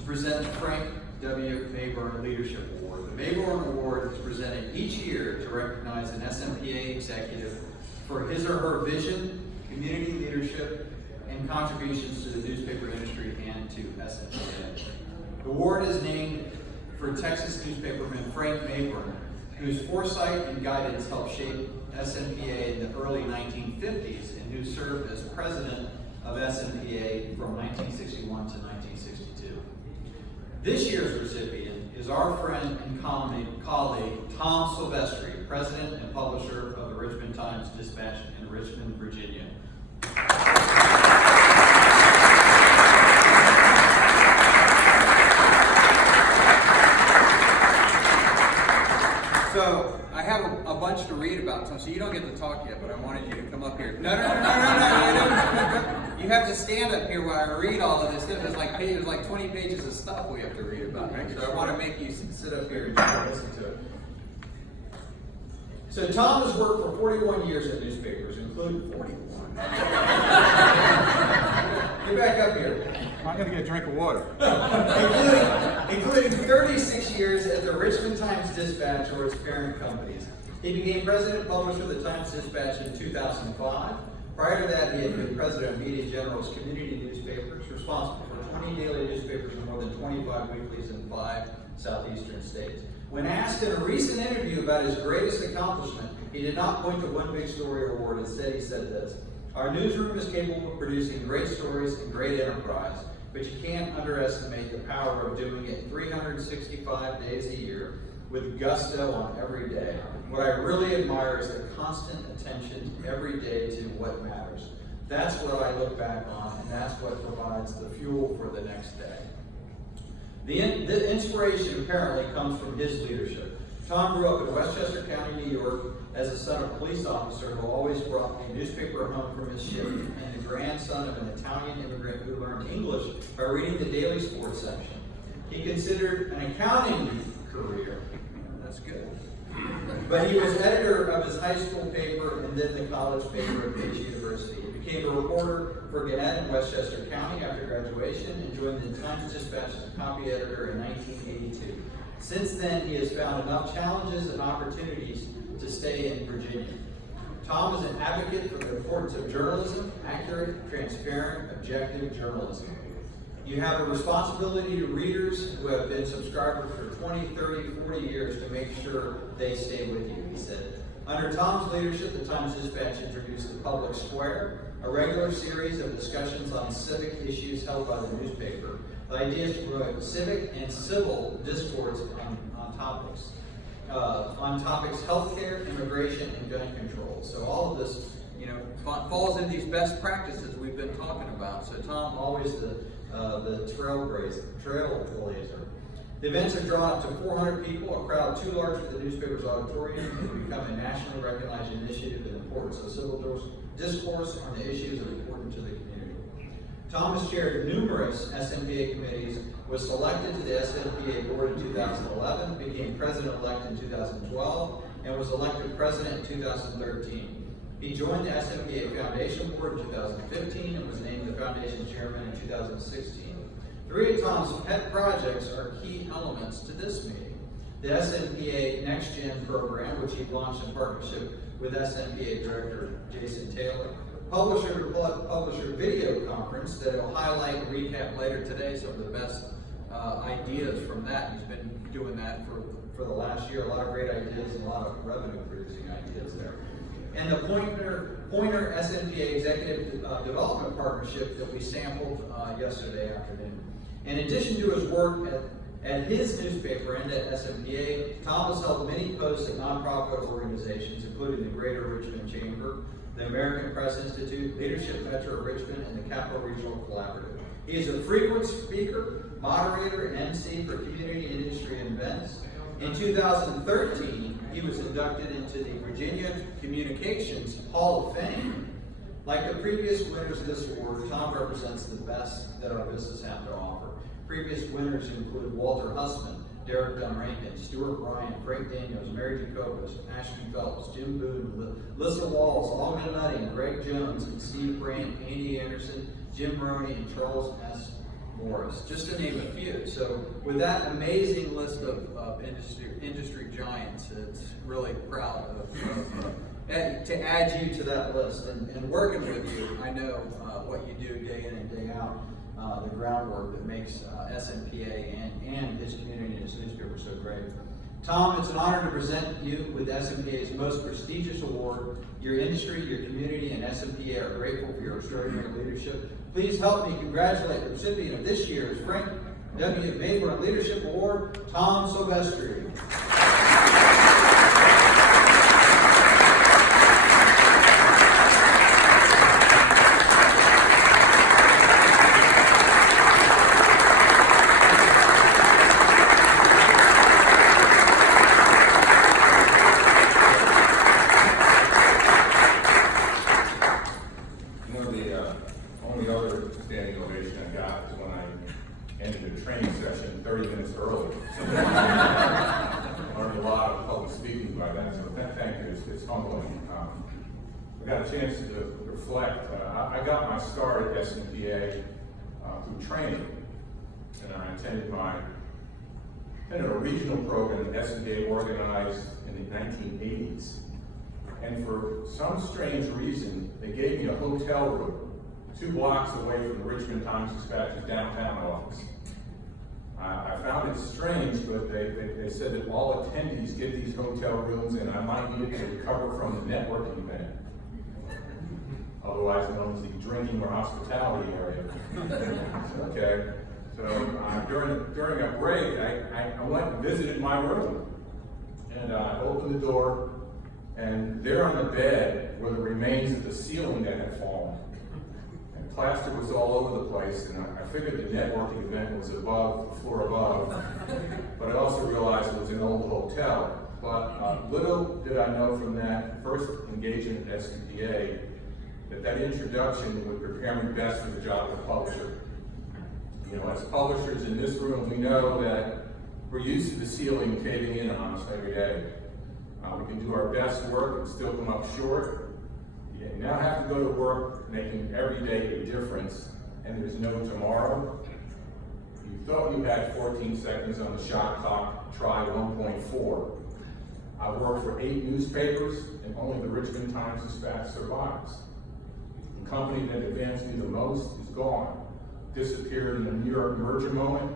to present the Frank W. Mayborn Leadership Award. The Mayborn Award is presented each year to recognize an SNPA executive for his or her vision, community leadership, and contributions to the newspaper industry and to SNPA. The award is named for Texas newspaperman Frank Mayborn, whose foresight and guidance helped shape SNPA in the early 1950s and who served as president of SNPA from 1961 to 1962. This year's recipient is our friend and colleague, Tom Silvestri, president and publisher of the Richmond Times-Dispatch in Richmond, Virginia. So, I have a bunch to read about, so you don't get to talk yet, but I wanted you to come up here. No. You have to stand up here while I read all of this stuff. There's like 20 pages of stuff we have to read about. Right? So I want to make you sit up here and listen to it. So Tom has worked for 41 years in newspapers, including 41. Get back up here. I'm going to get a drink of water. including 36 years at the Richmond Times-Dispatch or its parent companies. He became president and publisher of the Times-Dispatch in 2005. Prior to that, he had been president of Media General's community newspapers, responsible for 20 daily newspapers and more than 25 weeklies in 5 southeastern states. When asked in a recent interview about his greatest accomplishment, he did not point to one big story or award. Instead, he said this: "Our newsroom is capable of producing great stories and great enterprise, but you can't underestimate the power of doing it 365 days a year with gusto on every day. What I really admire is the constant attention every day to what matters. That's what I look back on, and that's what provides the fuel for the next day." The inspiration apparently comes from his leadership. Tom grew up in Westchester County, New York, as the son of a police officer who always brought a newspaper home from his shift, and the grandson of an Italian immigrant who learned English by reading the daily sports section. He considered an accounting career. That's good. But he was editor of his high school paper and then the college paper at Page University. He became a reporter for Gannett in Westchester County after graduation and joined the Times-Dispatch as a copy editor in 1982. Since then, he has found enough challenges and opportunities to stay in Virginia. Tom is an advocate for the importance of journalism, accurate, transparent, objective journalism. You have a responsibility to readers who have been subscribers for 20, 30, 40 years to make sure they stay with you, he said. Under Tom's leadership, the Times-Dispatch introduced the Public Square, a regular series of discussions on civic issues held by the newspaper. The idea is to promote civic and civil discourse on topics. Healthcare, immigration, and gun control. So all of this, falls into these best practices we've been talking about. So Tom, always the trailblazer. The events have drawn up to 400 people, a crowd too large for the newspaper's auditorium, and have become a nationally recognized initiative in the importance of civil discourse on the issues that are important to the community. Tom has chaired numerous SNPA committees, was selected to the SNPA board in 2011, became president-elect in 2012, and was elected president in 2013. He joined the SNPA Foundation Board in 2015 and was named the Foundation Chairman in 2016. 3 of Tom's pet projects are key elements to this meeting. The SNPA Next Gen program, which he launched in partnership with SNPA Director Jason Taylor. Publisher video conference that will highlight and recap later today some of the best ideas from that. He's been doing that for the last year. A lot of great ideas and a lot of revenue producing ideas there. And the Pointer SNPA Executive Development Partnership that we sampled yesterday afternoon. In addition to his work at his newspaper and at SNPA, Tom has held many posts at nonprofit organizations, including the Greater Richmond Chamber, the American Press Institute, Leadership Metro Richmond, and the Capital Regional Collaborative. He is a frequent speaker, moderator, and MC for community and industry events. In 2013, he was inducted into the Virginia Communications Hall of Fame. Like the previous winners of this award, Tom represents the best that our business have to offer. Previous winners include Walter Hussman, Derek Dunn-Rankin, Stuart Bryan, Frank Daniels, Mary Jacobus, Ashton Phelps, Jim Boone, Lissa Walls, Alden Nutting, Greg Jones, and Steve Brandt, Andy Anderson, Jim Roney, and Charles S. Morris, just to name a few. So with that amazing list of industry giants, it's really proud to add you to that list. And working with you, I know what you do day in and day out, the groundwork that makes SNPA and his community and his newspaper so great. Tom, it's an honor to present you with SNPA's most prestigious award. Your industry, your community, and SNPA are grateful for your extraordinary leadership. Please help me congratulate the recipient of this year's Frank Mayborn Leadership Award, Tom Silvestri. I got a chance to reflect. I got my start at SNPA through training, and I attended a regional program that SNPA organized in the 1980s. And for some strange reason, they gave me a hotel room 2 blocks away from the Richmond Times-Dispatch's downtown office. I found it strange, but they said that all attendees get these hotel rooms, and I might need it to recover from the networking event, otherwise known as the drinking or hospitality area. Okay, so during a break, I went and visited my room, and I opened the door, and there on the bed were the remains of the ceiling that had fallen. Plaster was all over the place, and I figured the networking event was above, the floor above, but I also realized it was an old hotel. But little did I know from that first engagement at SNPA that introduction would prepare me best for the job of a publisher. You know, as publishers in this room, we know that we're used to the ceiling caving in on us every day. We can do our best work and still come up short. You now have to go to work making every day a difference, and there's no tomorrow. You thought you had 14 seconds on the shot clock, try 1.4. I worked for 8 newspapers, and only the Richmond Times-Dispatch survives. The company that advanced me the most is gone. Disappeared in the New York merger moment.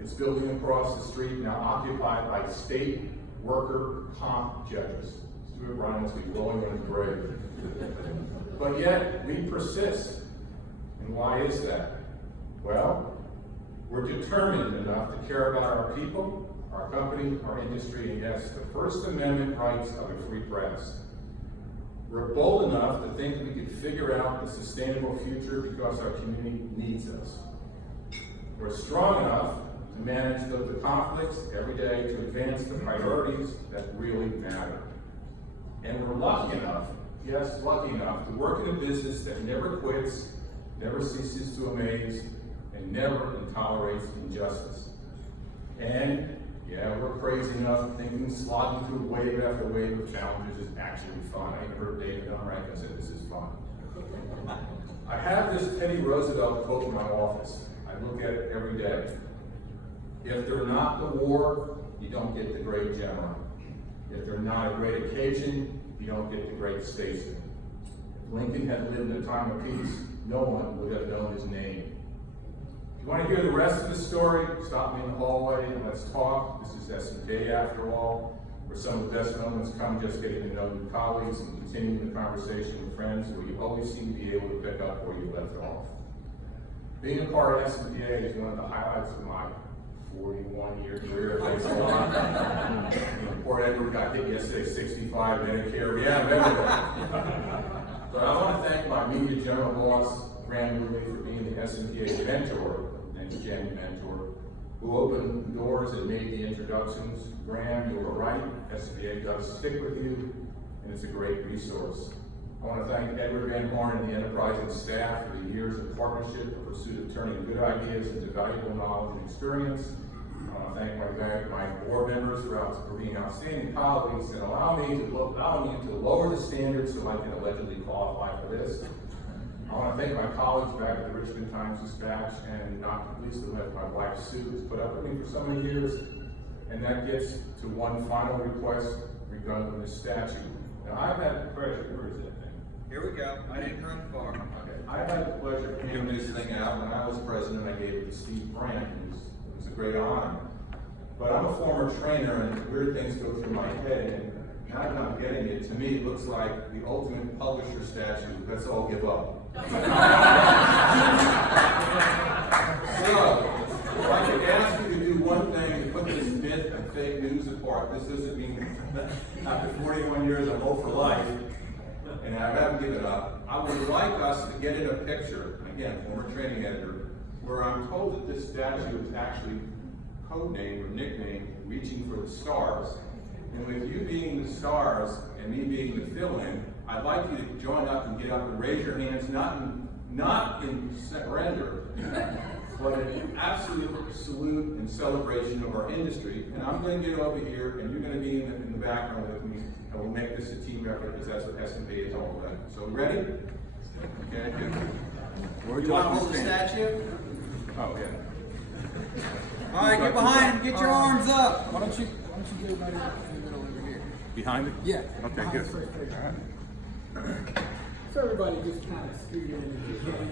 It's building across the street, now occupied by state worker comp judges. Stuart Ryan must be rolling on his grave. But yet, we persist. And why is that? Well, we're determined enough to care about our people, our company, our industry, and yes, the First Amendment rights of a free press. We're bold enough to think we could figure out the sustainable future because our community needs us. We're strong enough to manage the conflicts every day to advance the priorities that really matter. And we're lucky enough, yes, lucky enough, to work in a business that never quits, never ceases to amaze, and never tolerates injustice. And, yeah, we're crazy enough thinking slogging through wave after wave of challenges is actually fun. I heard David Unreich say this is fun. I have this Teddy Roosevelt quote in my office. I look at it every day. If they're not the war, you don't get the great general. If they're not a great occasion, you don't get the great statesman. If Lincoln had lived in a time of peace, no one would have known his name. If you want to hear the rest of the story, stop me in the hallway and let's talk. This is SNPA after all, where some of the best moments come just getting to know new colleagues and continuing the conversation with friends where you always seem to be able to pick up where you left off. Being a part of SNPA is one of the highlights of my 41-year career. Thanks a lot. Poor Edward got hit yesterday, 65, Medicare. Yeah, everything. But I want to thank my immediate general boss, Graham Louie, for being the SNPA mentor, and Jen mentor, who opened doors and made the introductions. Graham, you were right. SNPA does stick with you, and it's a great resource. I want to thank Edward Van Horn and the enterprising staff for the years of partnership in pursuit of turning good ideas into valuable knowledge and experience. I want to thank my board members for being outstanding colleagues and allowing me to lower the standards so I can allegedly qualify for this. I want to thank my colleagues back at the Richmond Times-Dispatch, and not least of my wife Sue, who's put up with me for so many years. And that gets to one final request regarding this statue. Now, I've had the pleasure, where is that thing? Here we go. I didn't run far. Okay. I've had the pleasure of handing this thing out. When I was president, I gave it to Steve Brandt. It was a great honor. But I'm a former trainer, and weird things go through my head. And now that I'm getting it, to me, it looks like the ultimate publisher statue. Let's all give up. So, if I could ask you to do one thing to put this myth and fake news apart, this doesn't mean after 41 years I'm old for life, and I haven't given up. I would like us to get in a picture, again, former training editor, where I'm told that this statue is actually codenamed or nicknamed Reaching for the Stars. And with you being the stars and me being the fill-in, I'd like you to join up and get up and raise your hands, not in surrender, but an absolute salute and celebration of our industry. And I'm going to get over here, and you're going to be in the background with me, and we'll make this a team effort, because that's what SNPA is all about. So, ready? Okay. Where do you Want to want hold the statue? Oh, yeah. All right, get behind him. Get your arms up. Why don't you do it right in the middle over here? Behind it? Yeah. Okay, behind good. the first page. All right. So everybody just kind of scoot in if you can.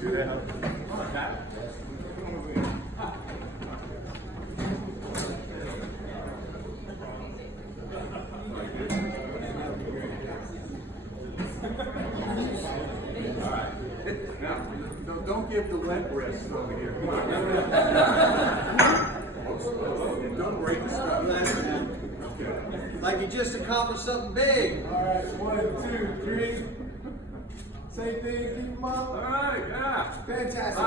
Do that. Come on, Pat. Come over here. All right. Now, don't give the wet wrist over here. Come on. And don't break the stuff. Okay. Like you just accomplished something big. All right, 1, 2, 3. Same thing, keep them up. All right, yeah. Fantastic.